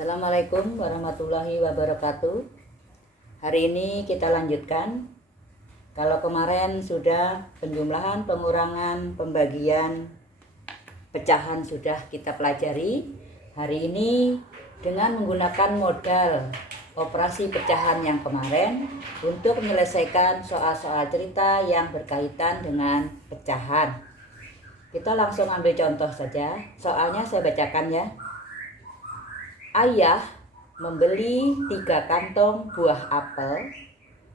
Assalamualaikum warahmatullahi wabarakatuh. Hari ini kita lanjutkan. Kalau kemarin sudah penjumlahan, pengurangan, pembagian, pecahan sudah kita pelajari. Hari ini dengan menggunakan modal operasi pecahan yang kemarin untuk menyelesaikan soal-soal cerita yang berkaitan dengan pecahan. Kita langsung ambil contoh saja. Soalnya saya bacakan ya. Ayah membeli 3 kantong buah apel,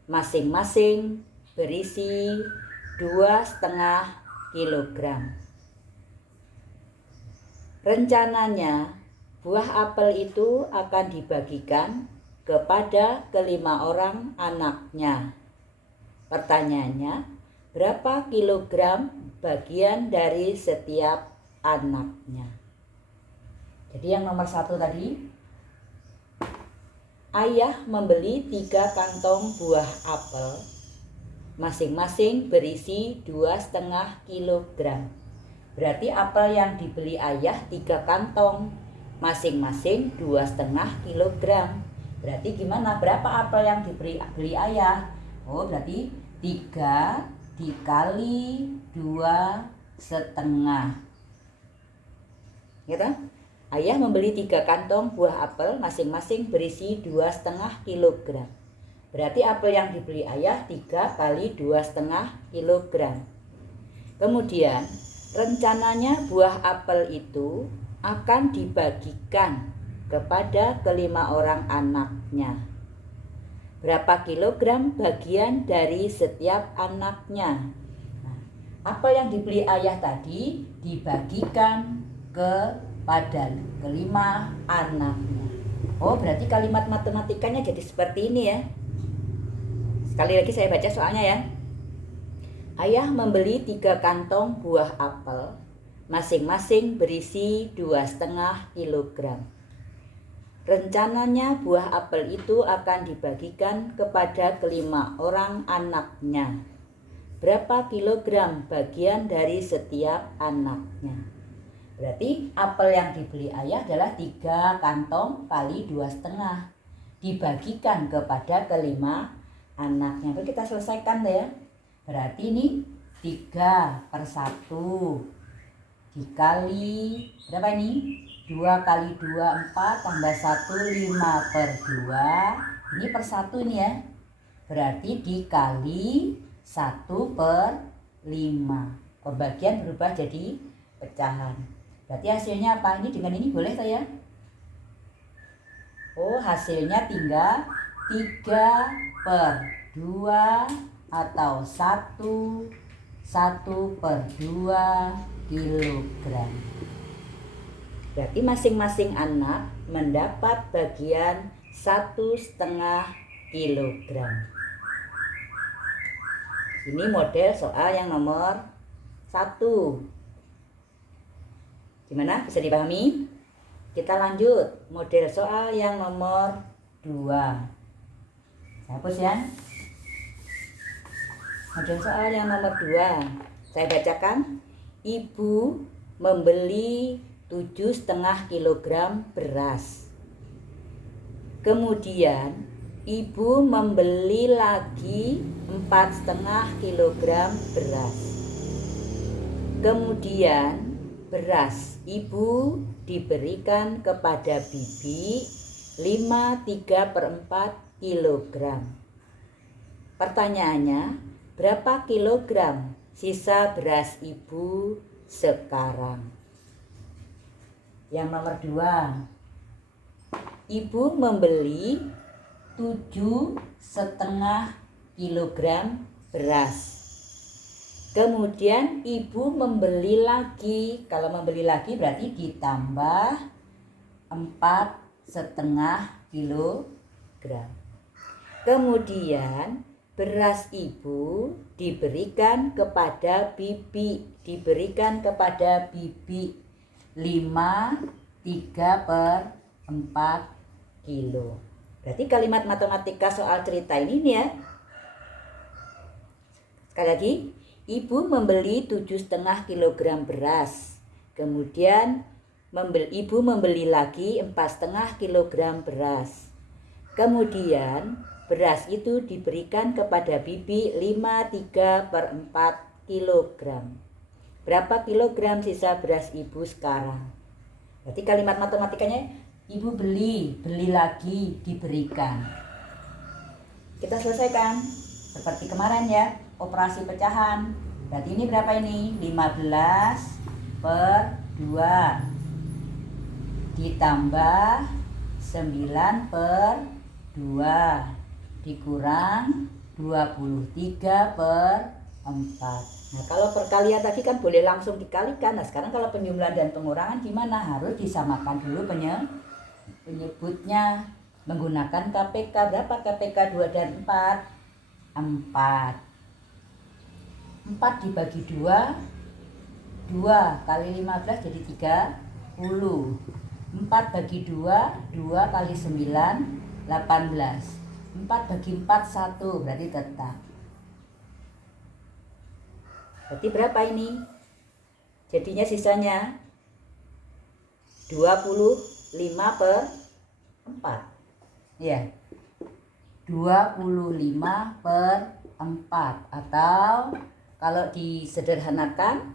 masing-masing berisi 2,5 kilogram. Rencananya buah apel itu akan dibagikan kepada kelima orang anaknya. Pertanyaannya, berapa kilogram bagian dari setiap anaknya? Jadi yang nomor 1 tadi, ayah membeli 3 kantong buah apel, masing-masing berisi 2,5 kilogram. Berarti apel yang dibeli ayah 3 kantong, masing-masing 2,5 kilogram. Berarti gimana? Berapa apel yang beli ayah? Oh, berarti 3 dikali 2,5. Gitu? Ayah membeli 3 kantong buah apel, masing-masing berisi 2,5 kilogram. Berarti apel yang dibeli ayah 3 kali 2,5 kilogram. Kemudian rencananya buah apel itu akan dibagikan kepada kelima orang anaknya. Berapa kilogram bagian dari setiap anaknya? Nah, apel yang dibeli ayah tadi dibagikan kepada kelima anaknya. Oh, berarti kalimat matematikanya jadi seperti ini ya. Sekali lagi saya baca soalnya ya. Ayah membeli 3 kantong buah apel, masing-masing berisi 2,5 kilogram. Rencananya buah apel itu akan dibagikan kepada kelima orang anaknya. Berapa kilogram bagian dari setiap anaknya? Berarti apel yang dibeli ayah adalah 3 kantong kali 2,5. Dibagikan kepada kelima anaknya. Lalu kita selesaikan ya. Berarti ini 3/1 dikali berapa ini? 2 kali 2 4 tambah 1 5/2. Ini per 1 ini ya. Berarti dikali 1/5. Pembagian berubah jadi pecahan. Berarti hasilnya apa? Ini dengan ini boleh saya? Oh, hasilnya tinggal 3/2 atau 1/2 kilogram. Berarti masing-masing anak mendapat bagian 1,5 kilogram. Ini model soal yang nomor 1. Gimana? Bisa dipahami? Kita lanjut model soal yang nomor 2. Saya hapus ya. Model soal yang nomor 2. Saya bacakan. Ibu membeli 7,5 kilogram beras. Kemudian ibu membeli lagi 4,5 kilogram beras. Kemudian beras ibu diberikan kepada bibi 3/4 kilogram. Pertanyaannya, berapa kilogram sisa beras ibu sekarang? Yang nomor 2. Ibu membeli 7,5 kilogram beras. Kemudian ibu membeli lagi. Kalau membeli lagi berarti ditambah 4,5 kilogram. Kemudian beras ibu diberikan kepada bibi. 3/4 kilo. Berarti kalimat matematika soal cerita ini nih ya. Sekali lagi. Ibu membeli 7,5 kilogram beras. Kemudian ibu membeli lagi 4,5 kg beras. Kemudian beras itu diberikan kepada bibi 53/4 kg. Berapa kilogram sisa beras ibu sekarang? Berarti kalimat matematikanya ibu beli lagi, diberikan. Kita selesaikan seperti kemarin ya, operasi pecahan. Berarti ini berapa ini? 15/2 ditambah 9/2 dikurang 23/4. Nah, kalau perkalian tadi kan boleh langsung dikalikan. Nah, sekarang kalau penjumlahan dan pengurangan gimana? Harus disamakan dulu penyebutnya menggunakan KPK. Berapa KPK 2 dan 4? 4. 4 dibagi 2, 2 kali 15 jadi 30. 4 bagi 2, 2 kali 9, 18. 4 bagi 4, 1, berarti tetap. Berarti berapa ini? Jadinya sisanya 25/4. Ya. 25/4 atau kalau disederhanakan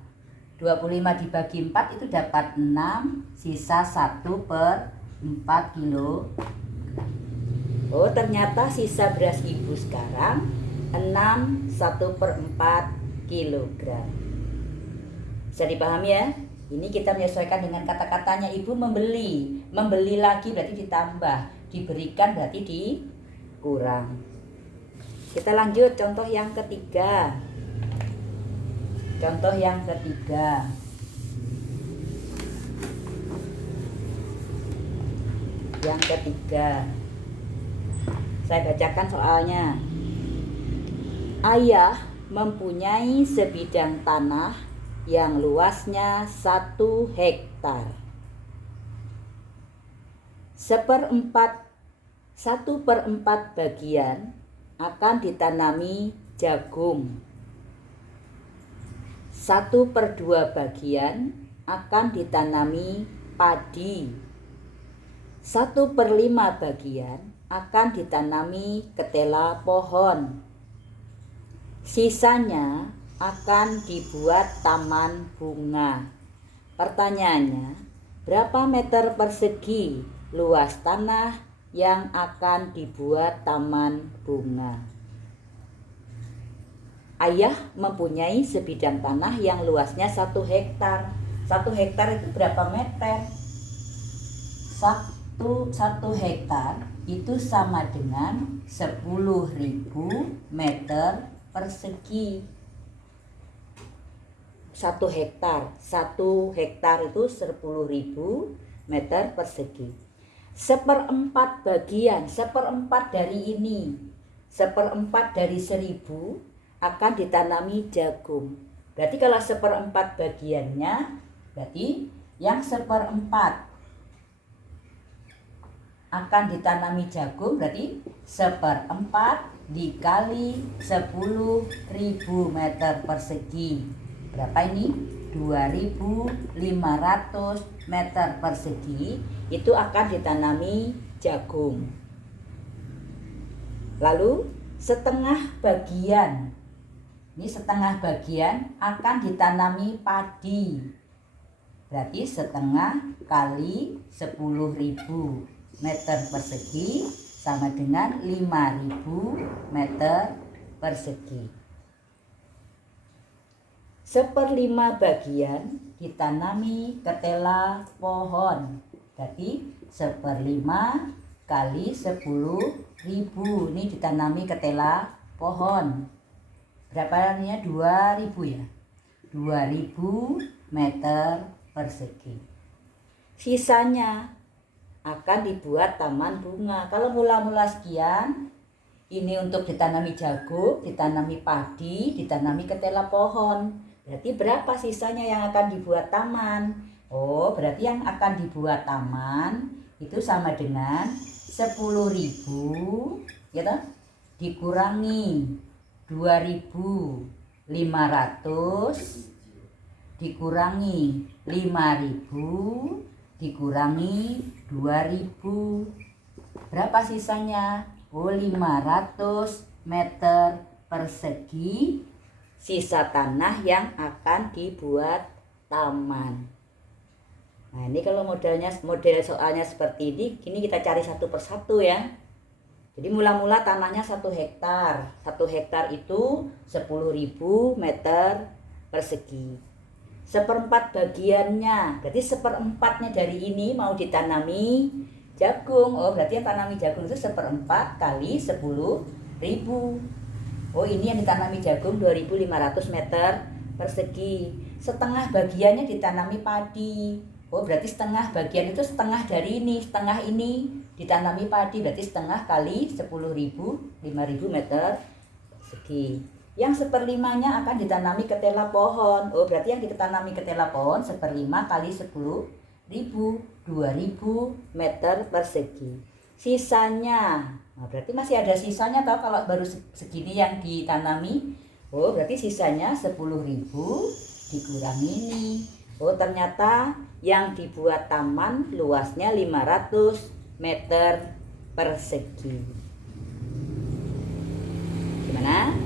25 dibagi 4 itu dapat 6, sisa 1/4 kilo. Oh, ternyata sisa beras ibu sekarang 6 1/4 kilogram. Bisa dipahami ya? Ini kita menyesuaikan dengan kata-katanya. Ibu membeli lagi berarti ditambah, diberikan berarti dikurang. Kita lanjut contoh yang ketiga. Contoh yang ketiga. Yang ketiga. Saya bacakan soalnya. Ayah mempunyai sebidang tanah yang luasnya 1 hektar. 1/4 bagian akan ditanami jagung. 1/2 bagian akan ditanami padi. 1/5 bagian akan ditanami ketela pohon. Sisanya akan dibuat taman bunga. Pertanyaannya, berapa meter persegi luas tanah yang akan dibuat taman bunga? Ayah mempunyai sebidang tanah yang luasnya 1 hektar. 1 hektar itu berapa meter? 1 hektar itu sama dengan 10.000 meter persegi. 1 hektar. 1 hektar itu 10.000 meter persegi. 1/4 bagian, 1/4 dari ini, 1/4 dari 1000 akan ditanami jagung. Berarti kalau 1/4 bagiannya, berarti yang 1/4 akan ditanami jagung, berarti 1/4 dikali 10.000 meter persegi. Berapa ini? 2.500 meter persegi itu akan ditanami jagung. Lalu setengah bagian. Ini setengah bagian akan ditanami padi. Berarti setengah kali 10.000 meter persegi sama dengan 5.000 meter persegi. 1/5 bagian ditanami ketela pohon. Berarti 1/5 kali 10.000. Ini ditanami ketela pohon. Berapa ininya? 2.000 ya. 2.000 meter persegi. Sisanya akan dibuat taman bunga. Kalau mula-mula sekian, ini untuk ditanami jagung, ditanami padi, ditanami ketela pohon. Berarti berapa sisanya yang akan dibuat taman? Oh, berarti yang akan dibuat taman itu sama dengan 10.000 ya toh, dikurangi 2.500 dikurangi 5.000 dikurangi 2000. Berapa sisanya? 500 meter persegi sisa tanah yang akan dibuat taman. Nah, ini kalau model soalnya seperti ini kita cari satu persatu ya. Jadi mula-mula tanahnya 1 hektar. 1 hektar itu 10.000 meter persegi. 1/4 bagiannya, berarti 1/4-nya dari ini mau ditanami jagung. Oh, berarti yang tanami jagung itu 1/4 kali 10.000. Oh, ini yang ditanami jagung 2.500 meter persegi. Setengah bagiannya ditanami padi. Oh, berarti setengah bagian itu setengah dari ini, setengah ini ditanami padi, berarti setengah kali 10.000, 5.000 meter persegi. Yang 1/5-nya akan ditanami ketela pohon. Oh, berarti yang ditanami ketela pohon 1/5 kali 10.000, 2.000 meter persegi. Sisanya, nah berarti masih ada sisanya tau kalau baru segini yang ditanami. Oh, berarti sisanya 10.000 dikurangi ini. Oh, ternyata yang dibuat taman luasnya 500 meter persegi. Gimana?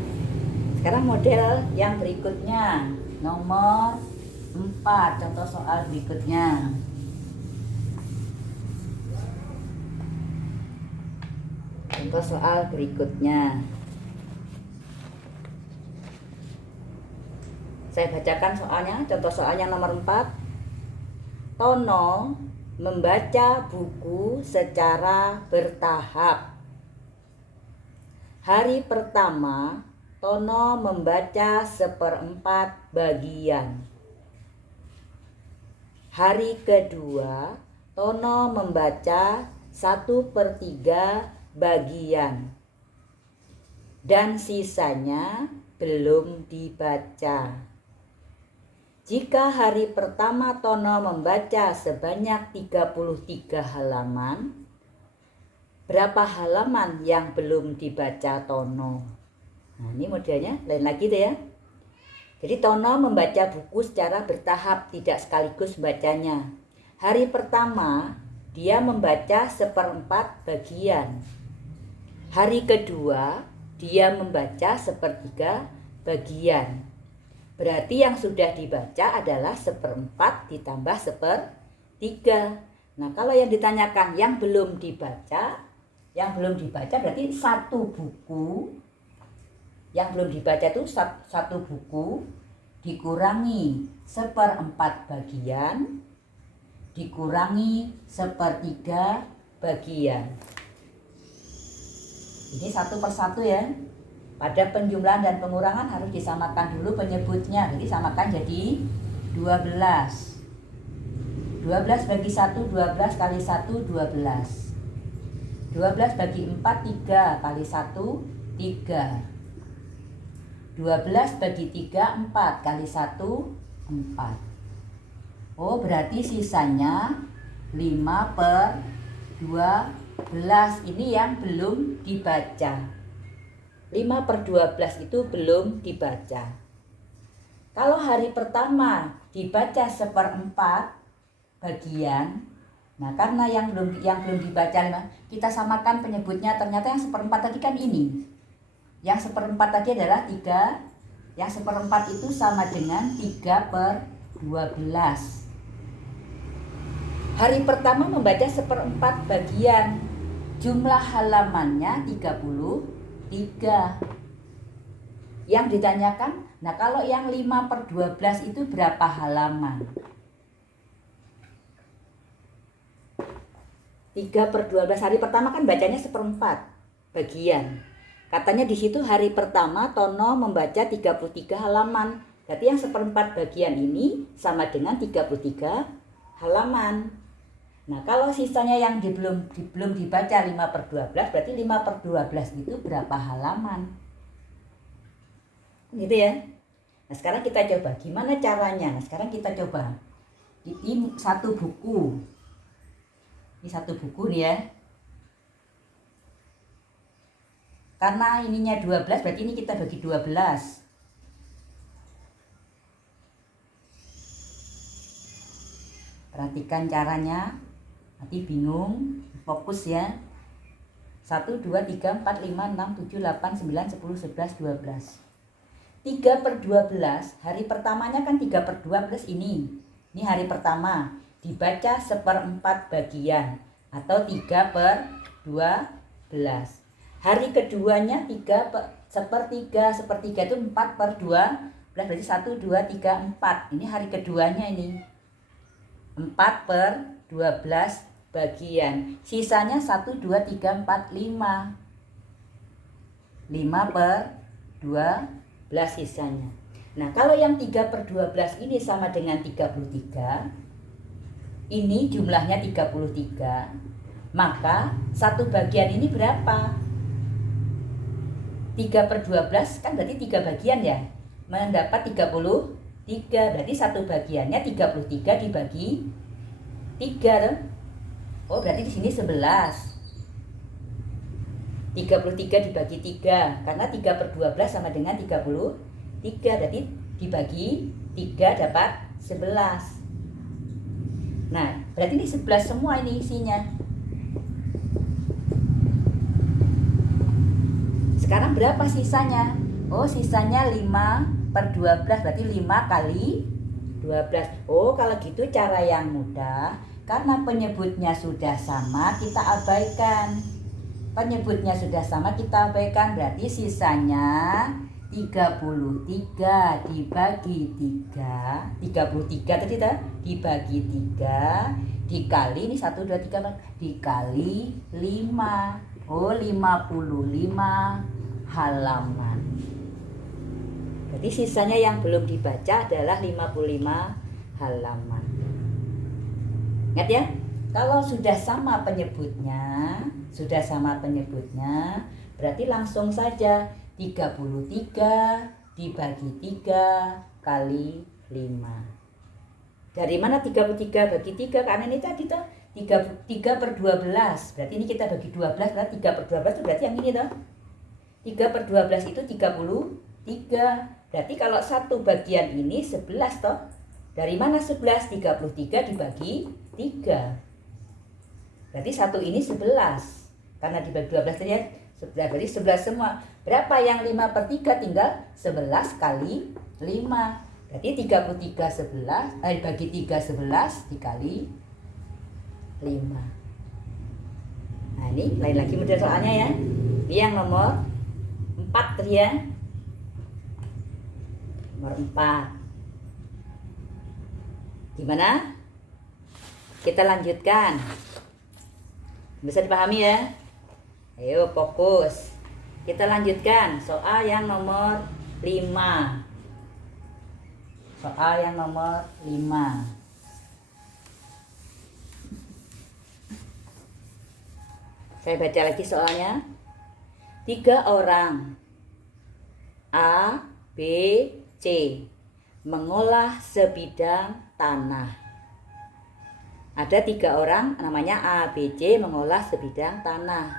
Sekarang model yang berikutnya, nomor 4, contoh soal berikutnya. Contoh soal berikutnya. Saya bacakan soalnya, contoh soal yang nomor 4. Tono membaca buku secara bertahap. Hari pertama, Tono membaca 1/4 bagian. Hari kedua, Tono membaca 1/3 bagian. Dan sisanya belum dibaca. Jika hari pertama Tono membaca sebanyak 33 halaman, berapa halaman yang belum dibaca Tono? Nah, ini modelnya lain lagi deh ya. Jadi Tono membaca buku secara bertahap, tidak sekaligus bacanya. Hari pertama dia membaca 1/4 bagian. Hari kedua dia membaca 1/3 bagian. Berarti yang sudah dibaca adalah 1/4 ditambah 1/3. Nah, kalau yang ditanyakan yang belum dibaca berarti satu buku. Yang belum dibaca itu satu buku dikurangi 1/4 bagian dikurangi 1/3 bagian. Ini satu persatu ya. Pada penjumlahan dan pengurangan harus disamakan dulu penyebutnya. Jadi samakan jadi 12. 12 bagi 1, 12 kali 1, 12. 12 bagi 4, 3 kali 1, 3. 12 bagi 3, 4 kali 1, 4. Oh, berarti sisanya 5/12. Ini yang belum dibaca. 5/12 itu belum dibaca. Kalau hari pertama dibaca 1/4 bagian, nah karena yang belum dibaca 5, kita samakan penyebutnya. Ternyata yang 1/4 tadi kan ini. Yang 1/4 tadi adalah 3. Yang 1/4 itu sama dengan 3/12. Hari pertama membaca 1/4 bagian. Jumlah halamannya 33. Yang ditanyakan, nah kalau yang 5/12 itu berapa halaman? 3/12. Hari pertama kan bacanya 1/4 bagian. Katanya di situ hari pertama Tono membaca 33 halaman. Berarti yang 1/4 bagian ini sama dengan 33 halaman. Nah, kalau sisanya yang belum dibaca 5/12, berarti 5/12 itu berapa halaman? Gitu ya. Nah, sekarang kita coba gimana caranya. Nah, sekarang kita coba. Ini satu buku. Ini satu buku nih ya. Karena ininya 12, berarti ini kita bagi 12. Perhatikan caranya, nanti bingung, fokus ya. 1, 2, 3, 4, 5, 6, 7, 8, 9, 10, 11, 12. 3/12, hari pertamanya kan 3/12 ini. Ini hari pertama, dibaca 1/4 bagian atau 3/12. Hari keduanya 3/3, sepertiga itu 4/12, berarti 1, 2, 3, 4. Ini hari keduanya ini. 4/12 bagian. Sisanya 1, 2, 3, 4, 5. 5/12 sisanya. Nah, kalau yang 3/12 ini sama dengan 33. Ini jumlahnya 33. Maka satu bagian ini berapa? 3/12 kan berarti 3 bagian ya. Mendapat 33. Berarti satu bagiannya 33 dibagi 3. Oh, berarti di sini 11. 33 dibagi 3. Karena 3/12 sama dengan 33. Berarti dibagi 3 dapat 11. Nah, berarti ini 11 semua ini isinya. Sekarang berapa sisanya? Oh, sisanya 5/12, berarti 5 kali 12. Oh, kalau gitu cara yang mudah. Karena penyebutnya sudah sama, kita abaikan. Penyebutnya sudah sama, kita abaikan. Berarti sisanya 33 dibagi 3. 33 tadi dibagi 3. Dikali, ini 1, 2, 3, dikali 5. Oh, 55 halaman. Jadi sisanya yang belum dibaca adalah 55 halaman. Ingat ya, kalau sudah sama penyebutnya, berarti langsung saja 33 dibagi 3 kali 5. Dari mana 33 bagi 3? Karena ini tadi 3/12. Berarti ini kita bagi 12, berarti 3/12 itu berarti yang ini 3/12 itu 33. Berarti kalau satu bagian ini 11 Dari mana 11? 33 dibagi 3. Berarti satu ini 11. Karena dibagi 12 tadi ya, 11, berarti 11 semua. Berapa yang 5/3? Tinggal 11 kali 5. Berarti 33 11, bagi 3 11 dikali 5. Nah, ini lain lagi model soalnya ya. Ini yang nomor 4 tadi ya. Nomor 4. Gimana? Kita lanjutkan. Bisa dipahami ya? Ayo fokus. Kita lanjutkan soal yang nomor 5. Soal yang nomor 5. Saya baca lagi soalnya. 3 orang A, B, C mengolah sebidang tanah. Ada 3 orang namanya A, B, C mengolah sebidang tanah.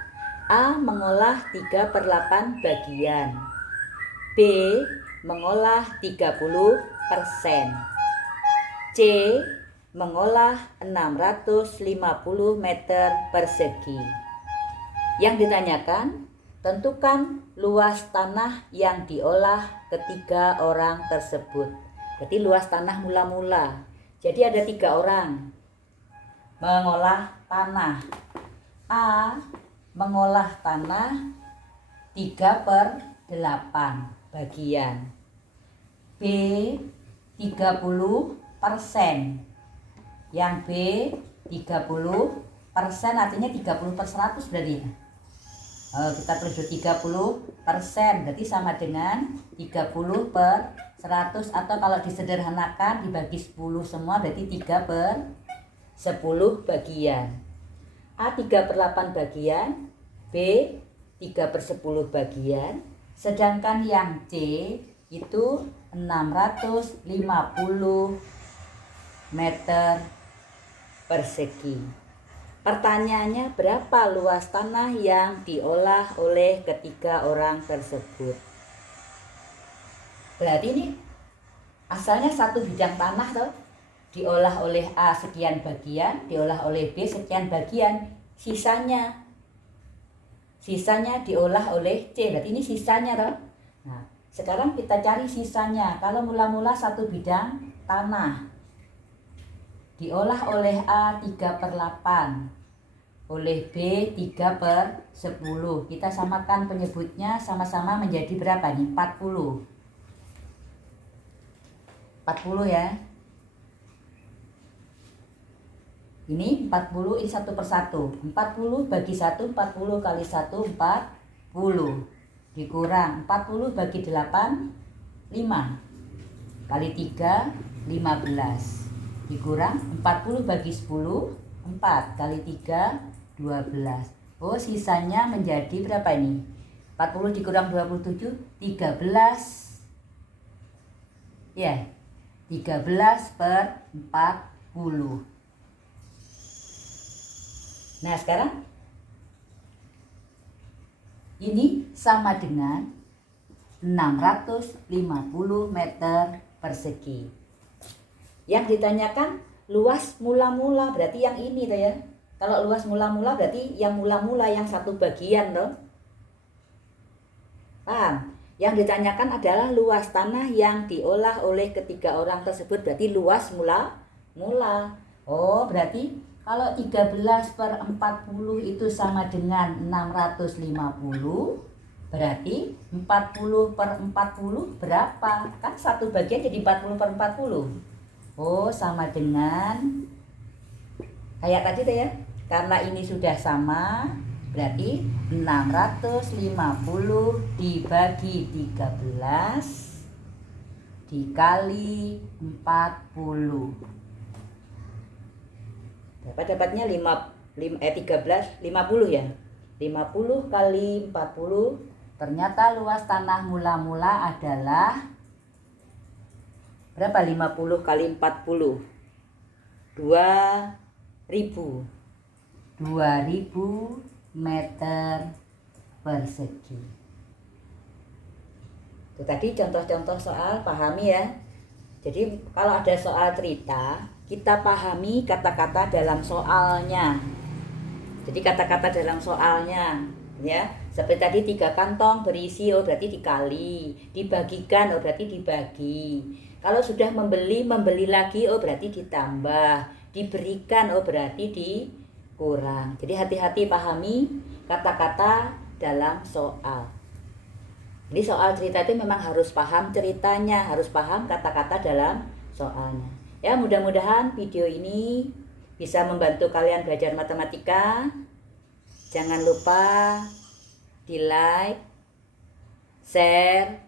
A mengolah 3/8 bagian. B mengolah 30%. C mengolah 650 meter persegi. Yang ditanyakan, tentukan luas tanah yang diolah ketiga orang tersebut. Berarti luas tanah mula-mula. Jadi ada 3 orang mengolah tanah. A mengolah tanah 3/8 bagian. B 30%. Yang B 30% artinya 30/100 berarti ya. Kita perlu 30%, berarti sama dengan 30/100, atau kalau disederhanakan dibagi 10 semua berarti 3/10 bagian. A 3/8 bagian, B 3/10 bagian, sedangkan yang C itu 650 meter persegi. Pertanyaannya, berapa luas tanah yang diolah oleh ketiga orang tersebut? Berarti ini asalnya satu bidang tanah diolah oleh A sekian bagian, diolah oleh B sekian bagian, sisanya diolah oleh C, berarti ini sisanya toh. Nah, sekarang kita cari sisanya. Kalau mula-mula satu bidang tanah diolah oleh A 3/8, oleh B 3/10. Kita samakan penyebutnya, sama-sama menjadi berapa nih? 40. 40 ya. Ini 40, ini 1/1. 40 bagi 1, 40 kali 1, 40. Dikurang 40 bagi 8, 5. Kali 3, 15. Dikurang 40 bagi 10, 4. Kali 3, 12. Oh, sisanya menjadi berapa ini? 40 dikurang 27, 13. Ya, 13/40. Nah, sekarang ini sama dengan 650 meter persegi. Yang ditanyakan luas mula-mula, berarti yang ini tuh ya. Kalau luas mula-mula berarti yang mula-mula yang satu bagian toh. Paham? Yang ditanyakan adalah luas tanah yang diolah oleh ketiga orang tersebut, berarti luas mula-mula. Oh, berarti kalau 13/40 itu sama dengan 650, berarti 40/40 berapa? Kan satu bagian jadi 40/40. Oh, sama dengan kayak tadi tuh ya. Karena ini sudah sama, berarti 650 dibagi 13 dikali 40. Dapatnya 50 ya. 50 kali 40. Ternyata luas tanah mula-mula adalah berapa? 50 kali 40. 2000 meter persegi. Itu tadi contoh-contoh soal, pahami ya. Jadi kalau ada soal cerita, kita pahami kata-kata dalam soalnya. Jadi kata-kata dalam soalnya ya. Seperti tadi 3 kantong berisi, oh berarti dikali, dibagikan, oh berarti dibagi. Kalau sudah membeli lagi, oh berarti ditambah, diberikan, oh berarti dikurang. Jadi hati-hati pahami kata-kata dalam soal. Jadi soal cerita itu memang harus paham ceritanya, harus paham kata-kata dalam soalnya. Ya, mudah-mudahan video ini bisa membantu kalian belajar matematika. Jangan lupa di like, share,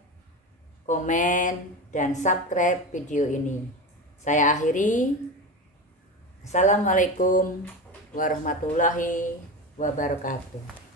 komen, dan subscribe video ini. Saya akhiri. Assalamualaikum warahmatullahi wabarakatuh.